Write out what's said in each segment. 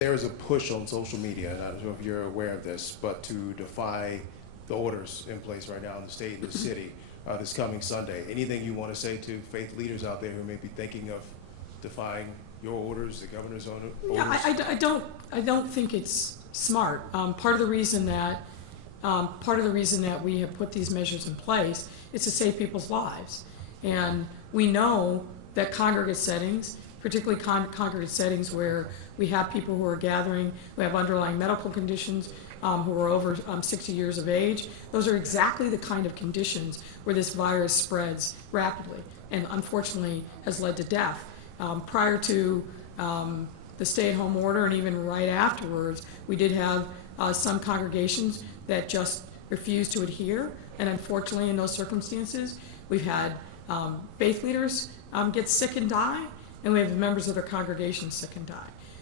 there is a push on social media, and I don't know if you're aware of this, but to defy the orders in place right now in the state and the city this coming Sunday. Anything you want to say to faith leaders out there who may be thinking of defying your orders, the governor's orders? Yeah, I don't think it's smart. Part of the reason that we have put these measures in place is to save people's lives, and we know that congregate settings, particularly congregate settings where we have people who are gathering, who have underlying medical conditions, who are over 60 years of age, those are exactly the kind of conditions where this virus spreads rapidly and unfortunately has led to death. Prior to the stay-at-home order and even right afterwards, we did have some congregations that just refused to adhere, and unfortunately in those circumstances, we've had faith leaders get sick and die, and we have members of their congregations sick and die.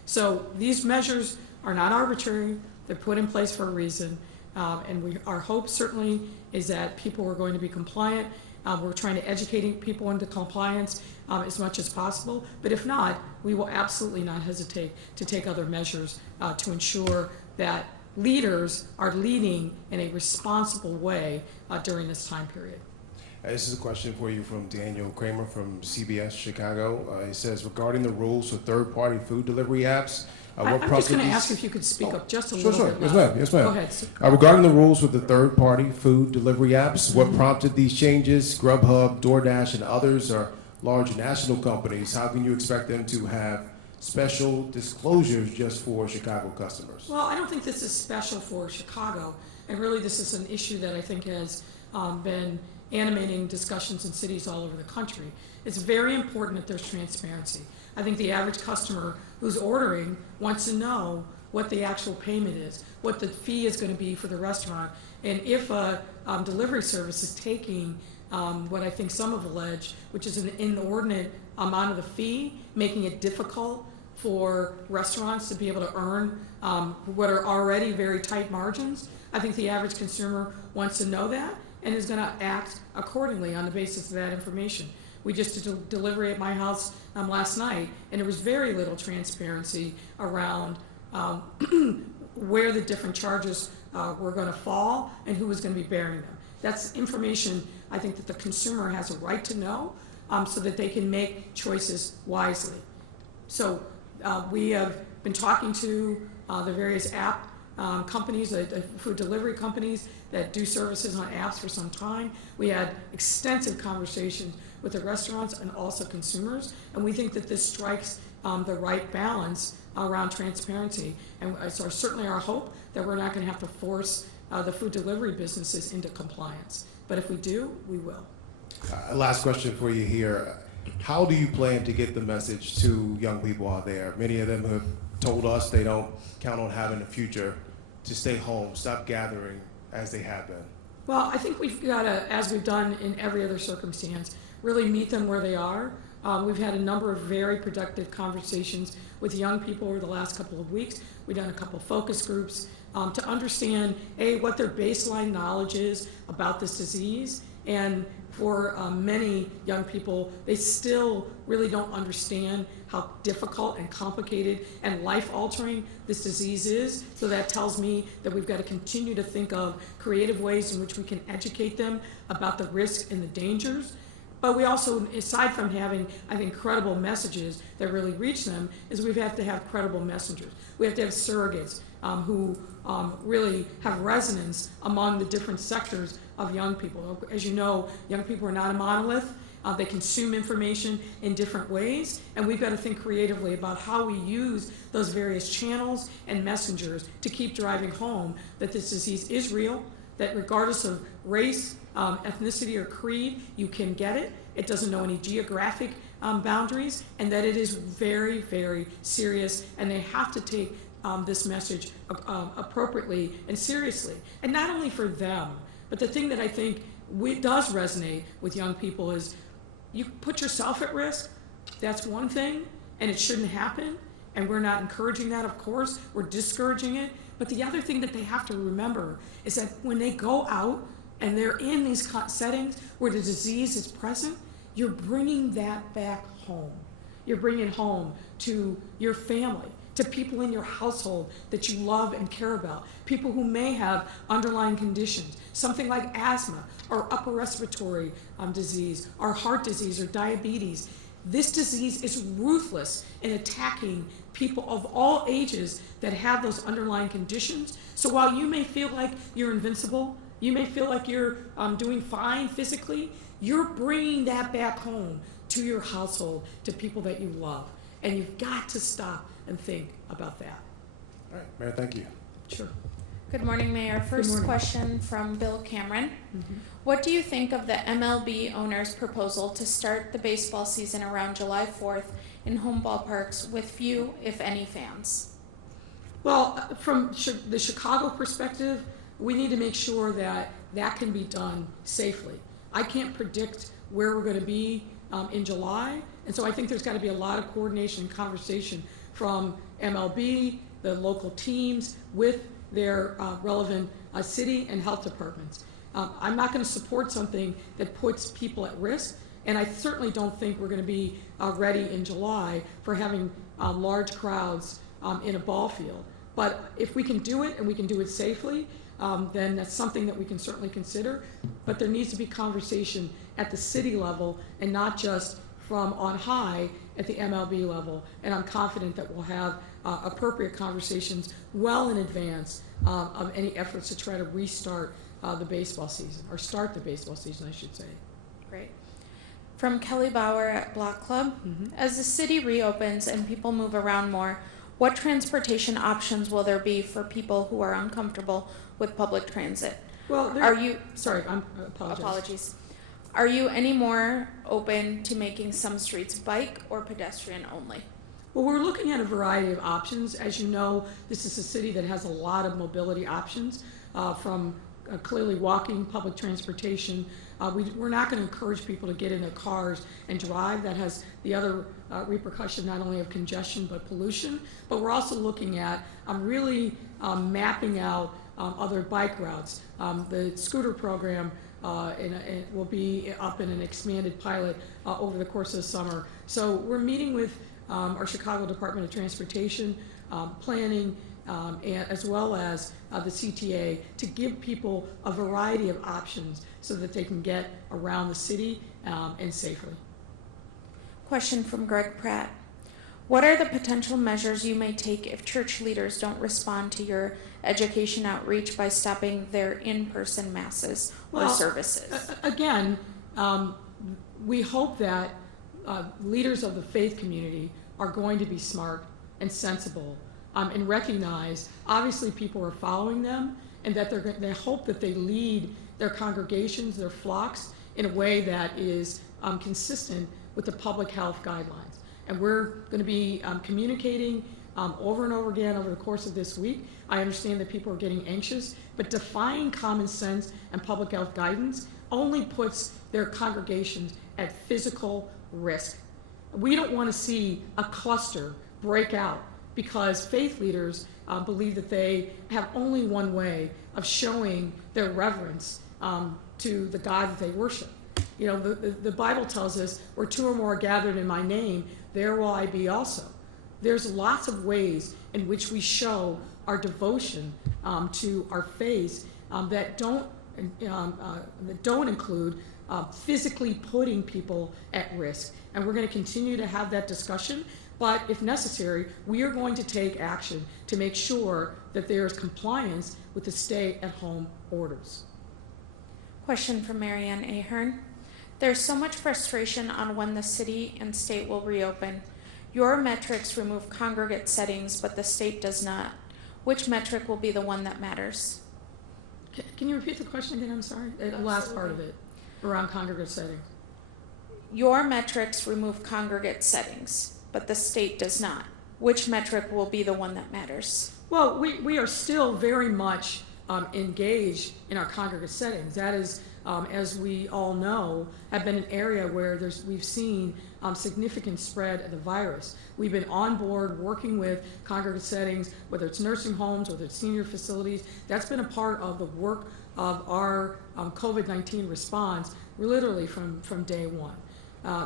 So these measures are not arbitrary. They're put in place for a reason, and our hope certainly is that people are going to be compliant. We're trying to educate people into compliance as much as possible, but if not, we will absolutely not hesitate to take other measures to ensure that leaders are leading in a responsible way during this time period. This is a question for you from Daniel Kramer from CBS Chicago. He says, regarding the rules for third-party food delivery apps, I'm just going to ask if you could speak up just a little bit. Yes, ma'am. Yes, ma'am. Go ahead. Regarding the rules with the third-party food delivery apps, what prompted these changes? Grubhub, DoorDash, and others are large national companies. How can you expect them to have special disclosures just for Chicago customers? Well, I don't think this is special for Chicago, and really this is an issue that I think has been animating discussions in cities all over the country. It's very important that there's transparency. I think the average customer who's ordering wants to know what the actual payment is, what the fee is going to be for the restaurant, and if a delivery service is taking what I think some have alleged, which is an inordinate amount of the fee, making it difficult for restaurants to be able to earn what are already very tight margins. I think the average consumer wants to know that and is going to act accordingly on the basis of that information. We just did a delivery at my house last night, and there was very little transparency around where the different charges were going to fall and who was going to be bearing them. That's information I think that the consumer has a right to know so that they can make choices wisely. So we have been talking to the various app companies, the food delivery companies that do services on apps for some time. We had extensive conversations with the restaurants and also consumers, and we think that this strikes the right balance around transparency. And so certainly our hope that we're not going to have to force the food delivery businesses into compliance. But if we do, we will. Last question for you here. How do you plan to get the message to young people out there? Many of them have told us they don't count on having a future, to stay home, stop gathering as they have been. Well, I think we've got to, as we've done in every other circumstance, really meet them where they are. We've had a number of very productive conversations with young people over the last couple of weeks. We've done a couple of focus groups to understand, A, what their baseline knowledge is about this disease, and for many young people, they still really don't understand how difficult and complicated and life-altering this disease is. So that tells me that we've got to continue to think of creative ways in which we can educate them about the risks and the dangers. But we also, aside from having, I think, credible messages that really reach them, is we have to have credible messengers. We have to have surrogates who really have resonance among the different sectors of young people. As you know, young people are not a monolith. They consume information in different ways, and we've got to think creatively about how we use those various channels and messengers to keep driving home that this disease is real, that regardless of race, ethnicity, or creed, you can get it. It doesn't know any geographic boundaries, and that it is very, very serious, and they have to take this message appropriately and seriously. And not only for them, but the thing that I think does resonate with young people is you put yourself at risk. That's one thing, and it shouldn't happen, and we're not encouraging that, of course. We're discouraging it. But the other thing that they have to remember is that when they go out and they're in these settings where the disease is present, you're bringing that back home. You're bringing it home to your family, to people in your household that you love and care about, people who may have underlying conditions, something like asthma or upper respiratory disease or heart disease or diabetes. This disease is ruthless in attacking people of all ages that have those underlying conditions. So while you may feel like you're invincible, you may feel like you're doing fine physically, you're bringing that back home to your household, to people that you love. And you've got to stop and think about that. All right, Mayor, thank you. Sure. Good morning, Mayor. First morning. question from Bill Cameron. What do you think of the MLB owner's proposal to start the baseball season around July 4th in home ballparks with few, if any, fans? Well, from the Chicago perspective, we need to make sure that that can be done safely. I can't predict where we're going to be in July, and so I think there's got to be a lot of coordination and conversation from MLB, the local teams, with their relevant city and health departments. I'm not going to support something that puts people at risk, and I certainly don't think we're going to be ready in July for having large crowds in a ball field. But if we can do it and we can do it safely, then that's something that we can certainly consider. But there needs to be conversation at the city level and not just from on high at the MLB level. And I'm confident that we'll have appropriate conversations well in advance of any efforts to try to restart the baseball season, or start the baseball season, I should say. Great. From Kelly Bauer at Block Club. As the city reopens and people move around more, what transportation options will there be for people who are uncomfortable with public transit? Well, Are you, sorry, I apologize. apologies. Are you any more open to making some streets bike or pedestrian only? Well, we're looking at a variety of options. As you know, this is a city that has a lot of mobility options, from clearly walking, public transportation. We're not going to encourage people to get in their cars and drive. That has the other repercussion not only of congestion but pollution. But we're also looking at really mapping out other bike routes. The scooter program will be up in an expanded pilot over the course of the summer. So we're meeting with our Chicago Department of Transportation, planning, and as well as the CTA, to give people a variety of options so that they can get around the city and safely. Question from Greg Pratt. What are the potential measures you may take if church leaders don't respond to your education outreach by stopping their in-person masses or services? Again, we hope that leaders of the faith community are going to be smart and sensible and recognize, obviously, people are following them, and that they hope that they lead their congregations, their flocks, in a way that is consistent with the public health guidelines. And we're going to be communicating over and over again over the course of this week. I understand that people are getting anxious, but defying common sense and public health guidance only puts their congregations at physical risk. We don't want to see a cluster break out because faith leaders believe that they have only one way of showing their reverence to the God that they worship. You know, the Bible tells us, where two or more are gathered in my name, there will I be also. There's lots of ways in which we show our devotion to our faith that don't include physically putting people at risk. And we're going to continue to have that discussion, but if necessary, we are going to take action to make sure that there is compliance with the stay-at-home orders. Question from Marianne Ahern. There's so much frustration on when the city and state will reopen. Your metrics remove congregate settings, but the state does not. Which metric will be the one that matters? Can you repeat the question again? I'm sorry. The last part of it, around congregate settings. Your metrics remove congregate settings, but the state does not. Which metric will be the one that matters? Well, we are still very much engaged in our congregate settings. That is, as we all know, have been an area where we've seen significant spread of the virus. We've been on board working with congregate settings, whether it's nursing homes, whether it's senior facilities. That's been a part of the work of our COVID-19 response, literally from day one.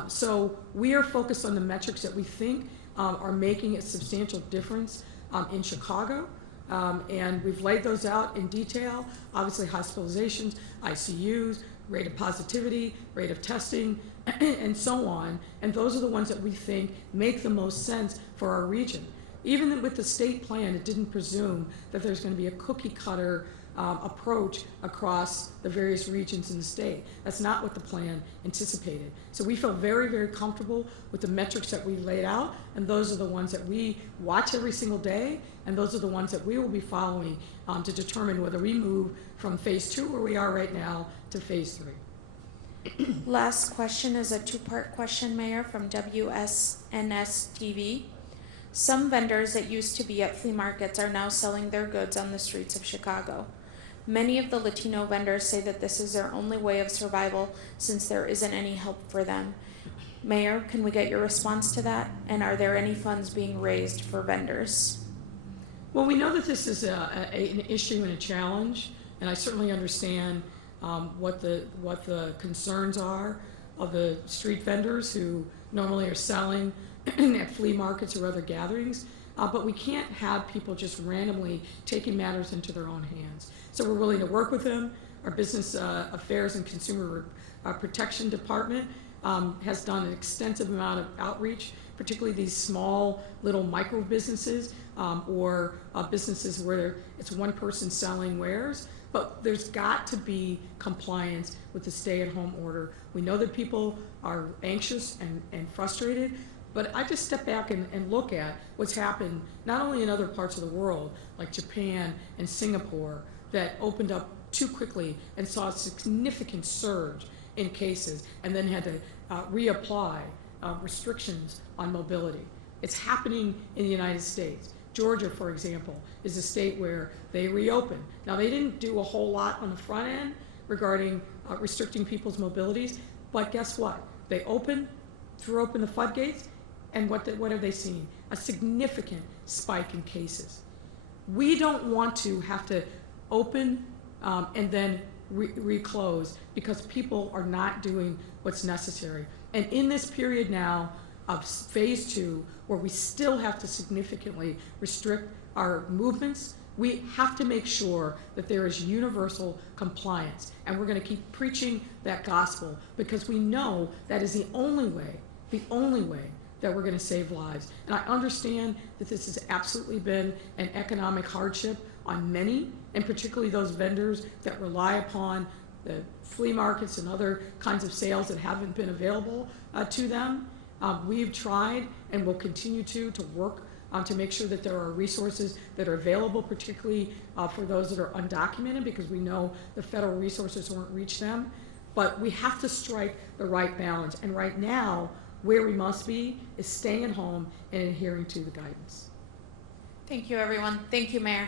So we are focused on the metrics that we think are making a substantial difference in Chicago. And we've laid those out in detail, obviously hospitalizations, ICUs, rate of positivity, rate of testing, and so on. And those are the ones that we think make the most sense for our region. Even with the state plan, it didn't presume that there's going to be a cookie cutter approach across the various regions in the state. That's not what the plan anticipated. So we feel very, very comfortable with the metrics that we laid out, and those are the ones that we watch every single day, and those are the ones that we will be following to determine whether we move from phase 2, where we are right now, to phase 3. Last question is a two-part question, Mayor, from WSNS TV. Some vendors that used to be at flea markets are now selling their goods on the streets of Chicago. Many of the Latino vendors say that this is their only way of survival since there isn't any help for them. Mayor, can we get your response to that? And are there any funds being raised for vendors? Well, we know that this is an issue and a challenge, and I certainly understand what the concerns are of the street vendors who normally are selling at flea markets or other gatherings, but we can't have people just randomly taking matters into their own hands. So we're willing to work with them. Our Business Affairs and Consumer Protection Department has done an extensive amount of outreach, particularly these small little micro businesses or businesses where it's one person selling wares. But there's got to be compliance with the stay-at-home order. We know that people are anxious and frustrated, but I just step back and look at what's happened not only in other parts of the world, like Japan and Singapore, that opened up too quickly and saw a significant surge in cases and then had to reapply restrictions on mobility. It's happening in the United States. Georgia, for example, is a state where they reopened. Now, they didn't do a whole lot on the front end regarding restricting people's mobilities, but guess what? They opened, threw open the floodgates, and what have they seen? A significant spike in cases. We don't want to have to open and then reclose because people are not doing what's necessary. And in this period now of phase 2, where we still have to significantly restrict our movements, we have to make sure that there is universal compliance. And we're going to keep preaching that gospel because we know that is the only way that we're going to save lives. And I understand that this has absolutely been an economic hardship on many, and particularly those vendors that rely upon the flea markets and other kinds of sales that haven't been available to them. We've tried and will continue to work to make sure that there are resources that are available, particularly for those that are undocumented, because we know the federal resources won't reach them. But we have to strike the right balance. And right now, where we must be is staying at home and adhering to the guidance. Thank you, everyone. Thank you, Mayor.